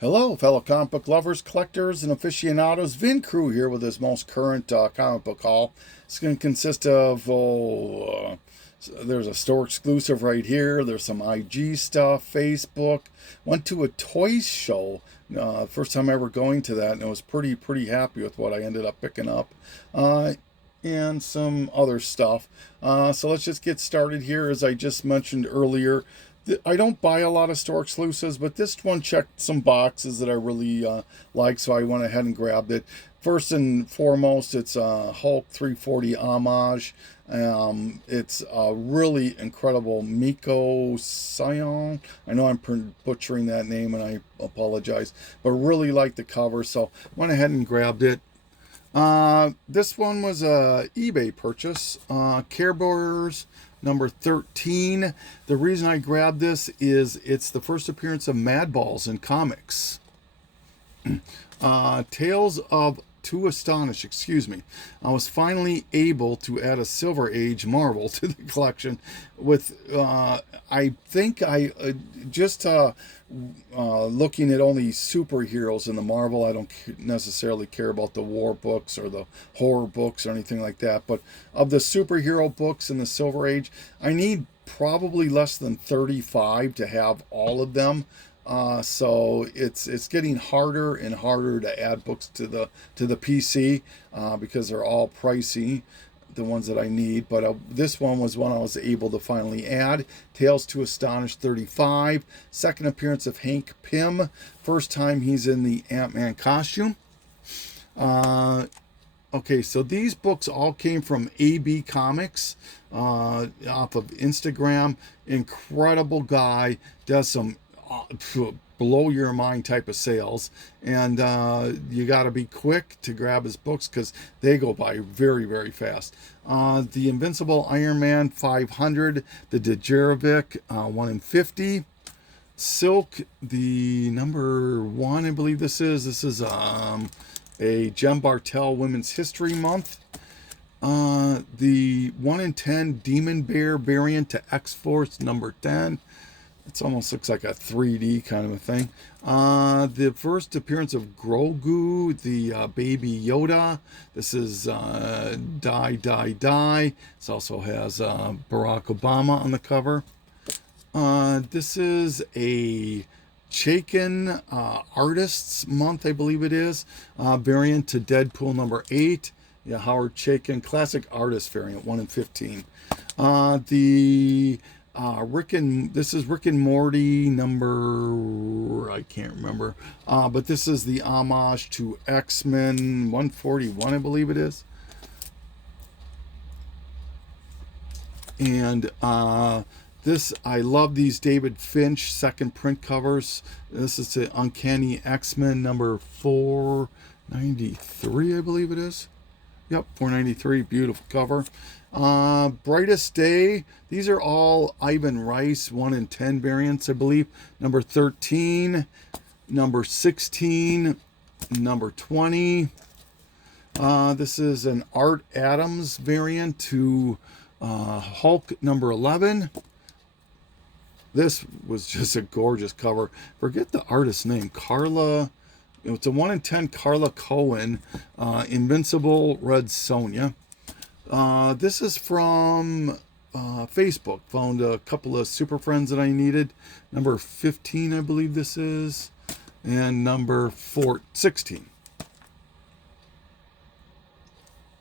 Hello, fellow comic book lovers, collectors, and aficionados. Vin Crew here with his most current comic book haul. It's going to consist of, there's a store exclusive right here. There's some IG stuff, Facebook. Went to a toys show, first time ever going to that, and I was pretty happy with what I ended up picking up. And some other stuff. So let's just get started here. As I just mentioned earlier, I don't buy a lot of store exclusives, but this one checked some boxes that I really like, so I went ahead and grabbed it. First and foremost, it's a Hulk 340 homage. It's a really incredible Miko Sion. I know I'm butchering that name, and I apologize, but really like the cover, so went ahead and grabbed it. This one was a eBay purchase. Care Bears number 13. The reason I grabbed this is it's the first appearance of Madballs in comics. Tales of To Astonish, excuse me. I was finally able to add a Silver Age Marvel to the collection with, I think I just looking at only superheroes in the Marvel. I don't necessarily care about the war books or the horror books or anything like that. But of the superhero books in the Silver Age, I need probably less than 35 to have all of them. So it's getting harder and harder to add books to the PC because they're all pricey, the ones that I need. But this one was one I was able to finally add. Tales to Astonish 35, second appearance of Hank Pym, first time he's in the Ant-Man costume. Okay, so these books all came from AB Comics off of Instagram. Incredible guy, does some blow your mind type of sales, and you got to be quick to grab his books because they go by very fast. The Invincible Iron Man 500, the Djurjevic 1 in 50, Silk, the number 1, I believe this is a Jem Bartel Women's History Month. The 1 in 10 Demon Bear variant to X-Force number 10. It almost looks like a 3D kind of a thing. The first appearance of Grogu, the Baby Yoda. This is Die, Die, Die. This also has Barack Obama on the cover. This is a Chaykin Artists Month, I believe it is. Variant to Deadpool number 8. Yeah, Howard Chaykin Classic Artist variant, 1 in 15. This is Rick and Morty number, I can't remember, but this is the homage to X-Men 141, I believe it is. And this, I love these David Finch second print covers. This is the Uncanny X-Men number 493, I believe it is. Yep, 493, beautiful cover. Brightest Day, these are all Ivan Rice 1 in 10 variants, I believe. Number 13, number 16, number 20. This is an Art Adams variant to Hulk number 11. This was just a gorgeous cover. Forget the artist's name, Carla. It's a 1 in 10 Carla Cohen, Invincible Red Sonja. This is from Facebook. Found a couple of super friends that I needed. Number 15, I believe this is, and number 16.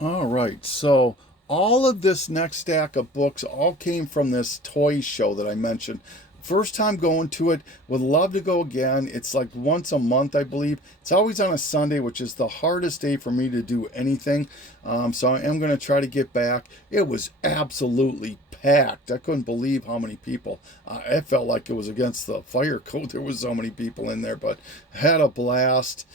All right, so all of this next stack of books all came from this toy show that I mentioned. First time going to it, would love to go again. It's like once a month, I believe. It's always on a Sunday, which is the hardest day for me to do anything. So I am going to try to get back. It was absolutely packed. I couldn't believe how many people. It felt like it was against the fire code. There was so many people in there, but had a blast.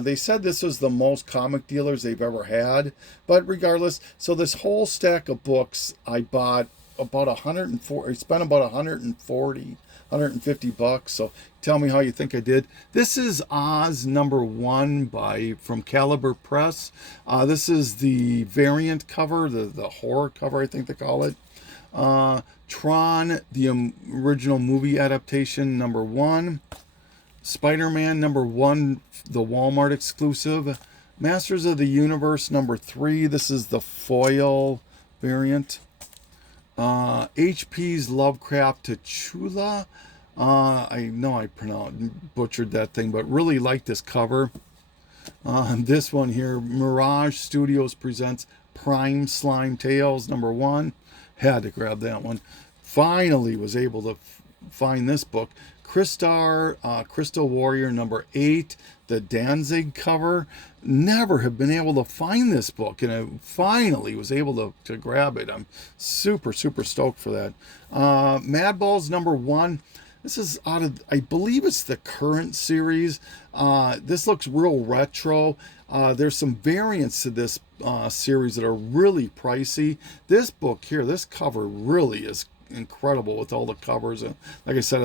They said this was the most comic dealers they've ever had. But regardless, so this whole stack of books I bought about 140. I spent about 150 bucks. So tell me how you think I did. This is Oz number 1 from Caliber Press. This is the variant cover, the horror cover, I think they call it. Tron, the original movie adaptation number 1. Spider-Man #1, the Walmart exclusive. Masters of the Universe #3. This is the foil variant. HP's Lovecraft T'Challa. I know I butchered that thing, but really like this cover. This one here, Mirage Studios presents Prime Slime Tales #1. Had to grab that one. Finally was able to find this book. Crystal Warrior #8, the Danzig cover. Never have been able to find this book, and I finally was able to grab it. I'm super, super stoked for that. Madballs #1. This is out of, I believe it's the current series. This looks real retro. There's some variants to this series that are really pricey. This book here, this cover really is incredible with all the covers. And like I said,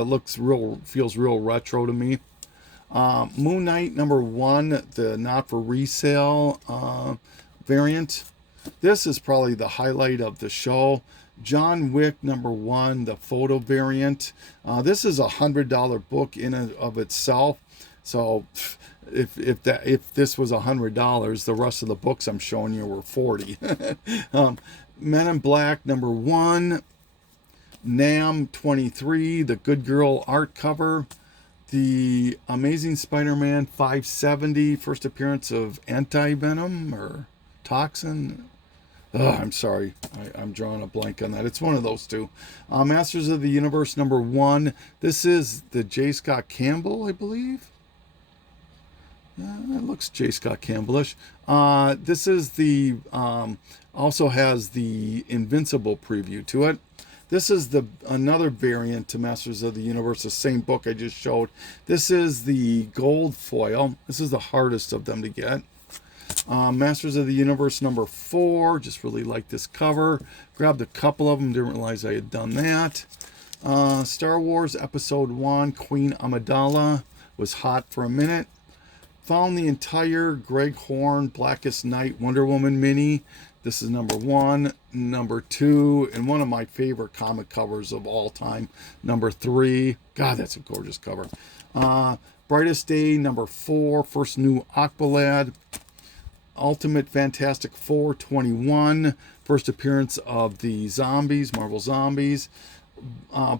feels real retro to me. Moon Knight #1, the not for resale variant. This is probably the highlight of the show. John Wick #1, the photo variant. This is a $100 book in and of itself. So if this was $100, the rest of the books I'm showing you were 40. Men in Black #1. Nam 23, the Good Girl art cover. The Amazing Spider-Man 570, first appearance of Anti-Venom or Toxin. Oh, I'm sorry. I'm drawing a blank on that. It's one of those two. Masters of the Universe #1. This is the J. Scott Campbell, I believe. It looks J. Scott Campbellish. This is the also has the Invincible preview to it. This is another variant to Masters of the Universe, the same book I just showed. This is the gold foil. This is the hardest of them to get. Masters of the Universe #4. Just really like this cover. Grabbed a couple of them. Didn't realize I had done that. Star Wars Episode 1. Queen Amidala was hot for a minute. Found the entire Greg Horn Blackest Night Wonder Woman mini. This is #1, #2, and one of my favorite comic covers of all time, #3. God, that's a gorgeous cover. Brightest Day #4, first new Aqualad. Ultimate Fantastic Four 21, first appearance of the zombies, Marvel Zombies.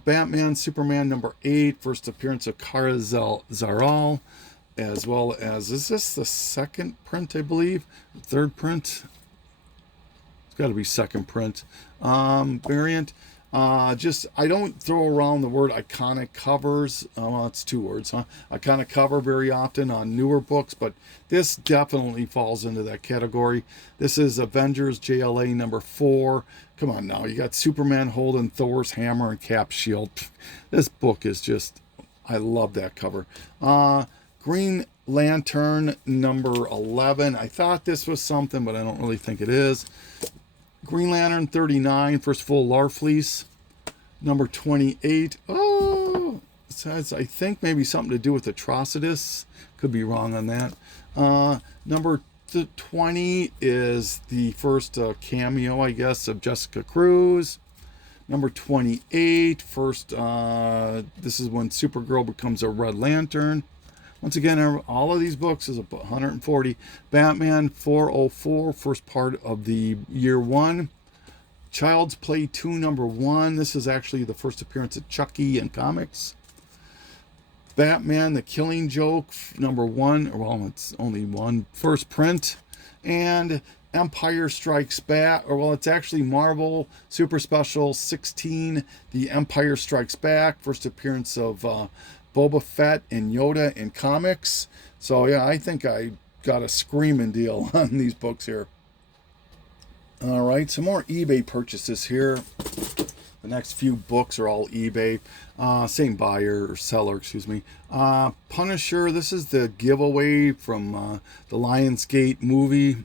Batman Superman #8, first appearance of Kara Zor-El, as well as, is this the second print, I believe? Third print? Got to be second print variant. I don't throw around the word iconic covers. Well, it's two words, huh? Iconic cover very often on newer books, but this definitely falls into that category. This is Avengers JLA #4. Come on now, you got Superman holding Thor's hammer and Cap's shield. This book is just, I love that cover. Green Lantern #11. I thought this was something, but I don't really think it is. Green Lantern 39, first full Larfleeze. #28. Oh, it says, I think maybe something to do with Atrocitus. Could be wrong on that. Number 20 is the first cameo, I guess, of Jessica Cruz. #28, first, this is when Supergirl becomes a Red Lantern. Once again, all of these books is 140. Batman 404, first part of the year 1. Child's Play 2 #1. This is actually the first appearance of Chucky in comics. Batman The Killing Joke #1. Well, it's only one. First print. And Empire Strikes Back. Or, well, it's actually Marvel Super Special 16. The Empire Strikes Back. First appearance of Boba Fett and Yoda in comics. So yeah, I think I got a screaming deal on these books here. All right, some more eBay purchases here. The next few books are all eBay. Same buyer or seller, excuse me. Punisher, this is the giveaway from the Lionsgate movie.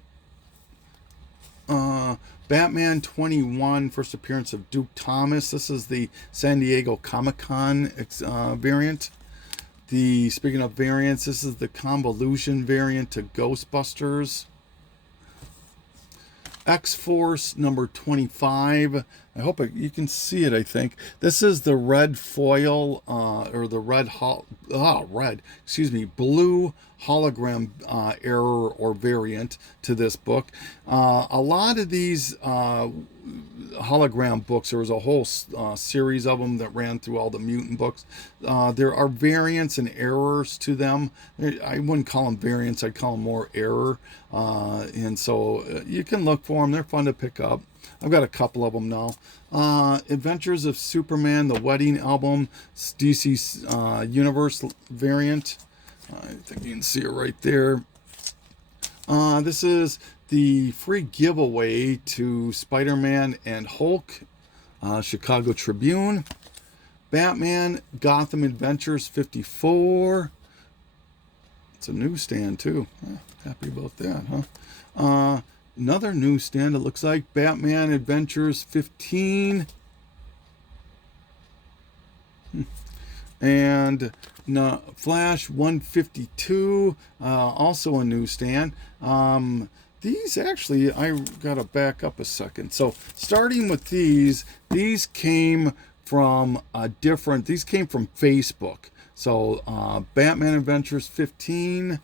Batman 21, first appearance of Duke Thomas. This is the San Diego Comic-Con variant. Speaking of variants, this is the Convolution variant to Ghostbusters. X-Force #25. I hope you can see it. I think this is the red foil, or the blue hologram error or variant to this book. A lot of these hologram books, there was a whole series of them that ran through all the mutant books. There are variants and errors to them. I wouldn't call them variants, I'd call them more error. And so you can look for them. They're fun to pick up. I've got a couple of them now. Adventures of Superman, the Wedding Album, DC Universe variant. I think you can see it right there. This is the free giveaway to Spider-Man and Hulk, Chicago Tribune. Batman Gotham Adventures 54. It's a newsstand too. Happy about that, huh? Another newsstand, it looks like. Batman Adventures 15. And Flash 152, also a newsstand. These actually, I gotta back up a second. So starting with these came from these came from Facebook. So Batman Adventures 15,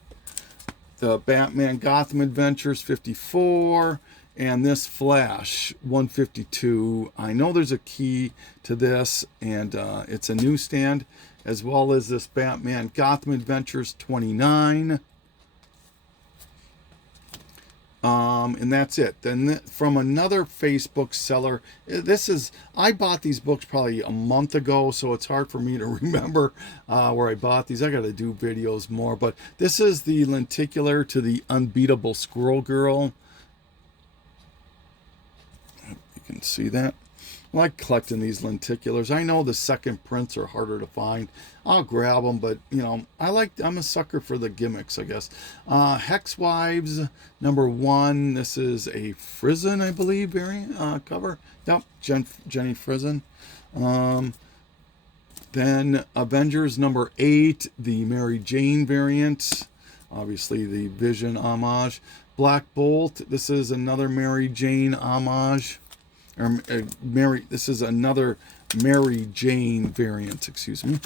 the Batman Gotham Adventures 54, and this Flash 152. I know there's a key to this, and it's a newsstand, as well as this Batman Gotham Adventures 29. And that's it. Then from another Facebook seller, I bought these books probably a month ago, so it's hard for me to remember where I bought these. I got to do videos more, but this is the lenticular to the Unbeatable Squirrel Girl. You can see that. I like collecting these lenticulars. I know the second prints are harder to find. I'll grab them, but I'm a sucker for the gimmicks, I guess. Hex Wives #1. This is a Frison, I believe, variant cover. Yep, Jenny Frison. Then Avengers #8, the Mary Jane variant. Obviously the Vision homage. Black Bolt. This is another Mary Jane homage. This is another Mary Jane variant, excuse me.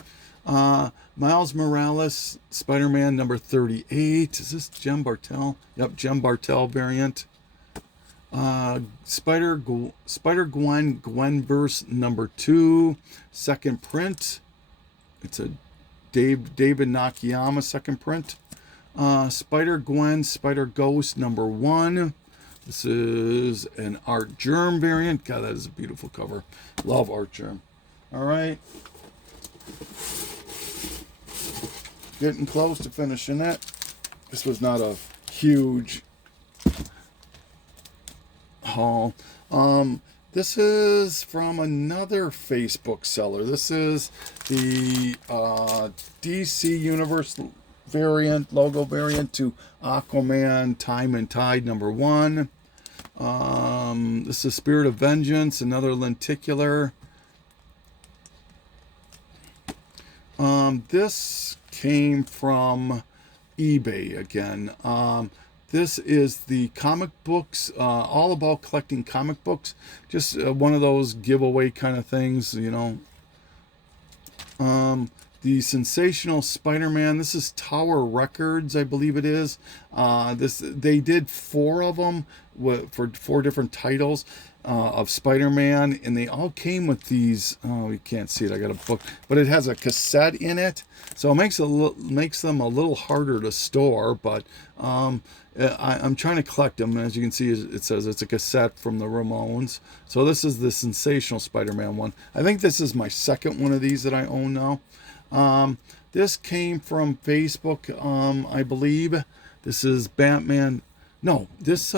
Miles Morales, Spider-Man #38. Is this Jem Bartel? Yep, Jem Bartel variant. Spider-Gwen, Gwenverse #2, second print. It's a David Nakayama second print. Spider-Gwen, Spider-Ghost #1. This is an Art Germ variant. God, that is a beautiful cover. Love Art Germ. All right. Getting close to finishing it. This was not a huge haul. This is from another Facebook seller. This is the DC Universe variant, logo variant to Aquaman Time and Tide #1. This is Spirit of Vengeance, another lenticular. This came from eBay again. This is the comic books, all about collecting comic books. Just one of those giveaway kind of things, The Sensational Spider-Man. This is Tower Records, I believe it is. They did 4 of them for 4 different titles of Spider-Man, and they all came with these. Oh, you can't see it. I got a book, but it has a cassette in it, so it makes them a little harder to store. But I'm trying to collect them. As you can see, it says it's a cassette from the Ramones. So this is the Sensational Spider-Man one. I think this is my second one of these that I own now. This came from Facebook, I believe. This is Batman. No, this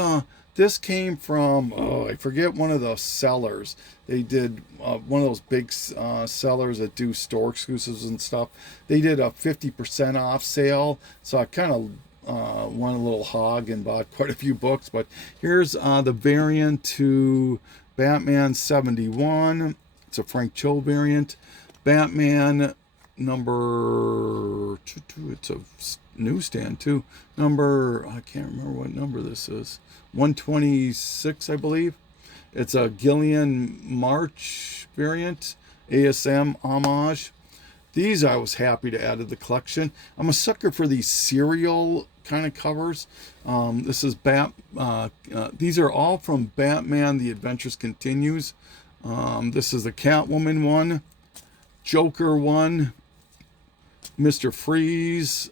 came from, I forget, one of the sellers. They did one of those big sellers that do store exclusives and stuff. They did a 50% off sale, so I kind of went a little hog and bought quite a few books. But here's the variant to Batman 71. It's a Frank Cho variant. Batman it's a newsstand too. I can't remember what number this is. 126, I believe. It's a Gillian March variant, ASM homage. These I was happy to add to the collection. I'm a sucker for these serial kind of covers. This is these are all from Batman: The Adventures Continues. This is the Catwoman one, Joker one, Mr. Freeze,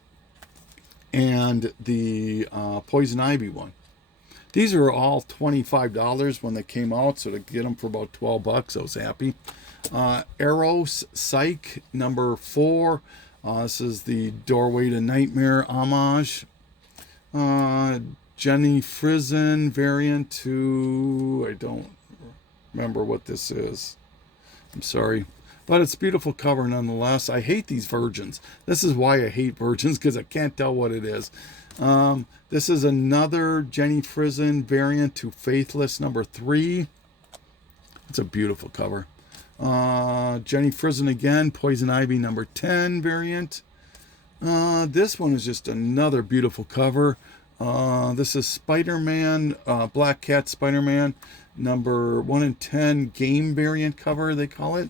and the Poison Ivy one. These are all $25 when they came out, so to get them for about $12, I was happy. Eros Psych number 4. This is the Doorway to Nightmare homage. Jenny Frison variant to, I don't remember what this is. I'm sorry. But it's a beautiful cover nonetheless. I hate these virgins. This is why I hate virgins, because I can't tell what it is. This is another Jenny Frison variant to Faithless number 3. It's a beautiful cover. Jenny Frison again, Poison Ivy number 10 variant. This one is just another beautiful cover. This is Spider-Man, Black Cat Spider-Man number 1 in 10 game variant cover, they call it.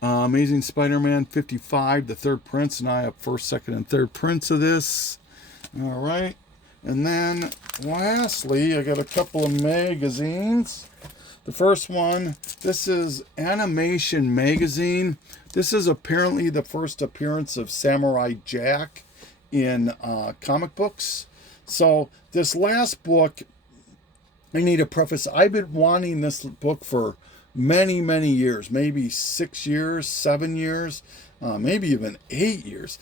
Amazing Spider-Man 55, the third prints, and I have first, second, and third prints of this. All right. And then lastly, I got a couple of magazines. The first one, this is Animation Magazine. This is apparently the first appearance of Samurai Jack in comic books. So this last book, I need a preface. I've been wanting this book for many years, maybe 6 years, 7 years, maybe even 8 years,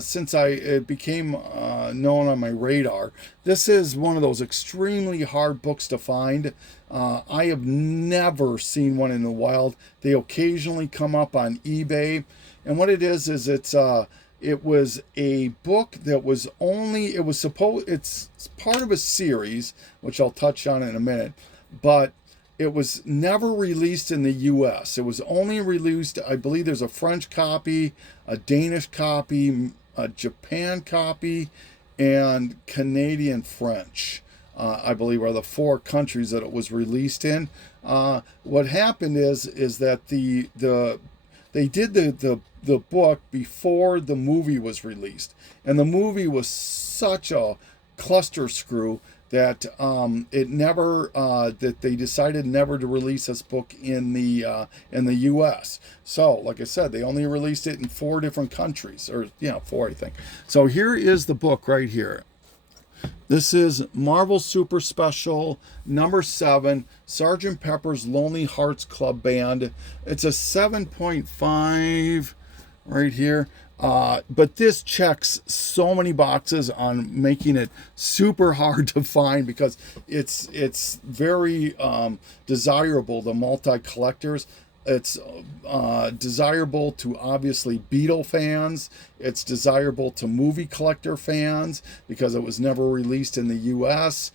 since it became known on my radar. This is one of those extremely hard books to find. I have never seen one in the wild. They occasionally come up on eBay, and what it is it was a book that was it's part of a series, which I'll touch on in a minute, but it was never released in the U.S. It was only released, I believe there's a French copy, a Danish copy, a Japan copy, and Canadian French, I believe, are the 4 countries that it was released in. What happened is that they did the book before the movie was released, and the movie was such a cluster screw that that they decided never to release this book in the U.S. So, like I said, they only released it in 4 different countries, or 4, I think. So here is the book right here. This is Marvel Super Special number 7, Sgt. Pepper's Lonely Hearts Club Band. It's a 7.5 right here. But this checks so many boxes on making it super hard to find, because it's very desirable to multi-collectors. It's desirable to obviously Beatle fans. It's desirable to movie collector fans because it was never released in the U.S.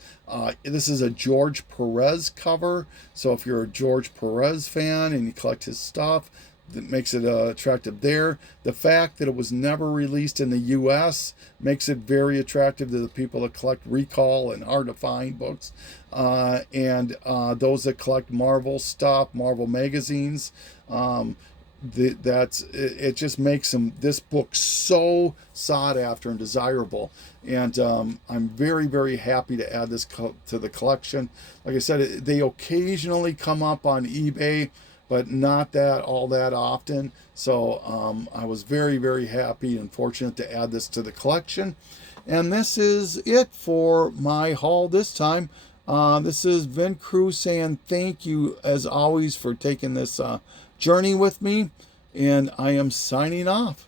This is a George Perez cover. So if you're a George Perez fan and you collect his stuff, that makes it attractive there. The fact that it was never released in the U.S. makes it very attractive to the people that collect Recall and hard to find books, and those that collect Marvel stuff, Marvel magazines. It just makes this book so sought after and desirable, and I'm very happy to add this to the collection. Like I said, they occasionally come up on eBay, but not all that often. So I was very happy and fortunate to add this to the collection. And this is it for my haul this time. This is Vin Crew saying thank you, as always, for taking this journey with me. And I am signing off.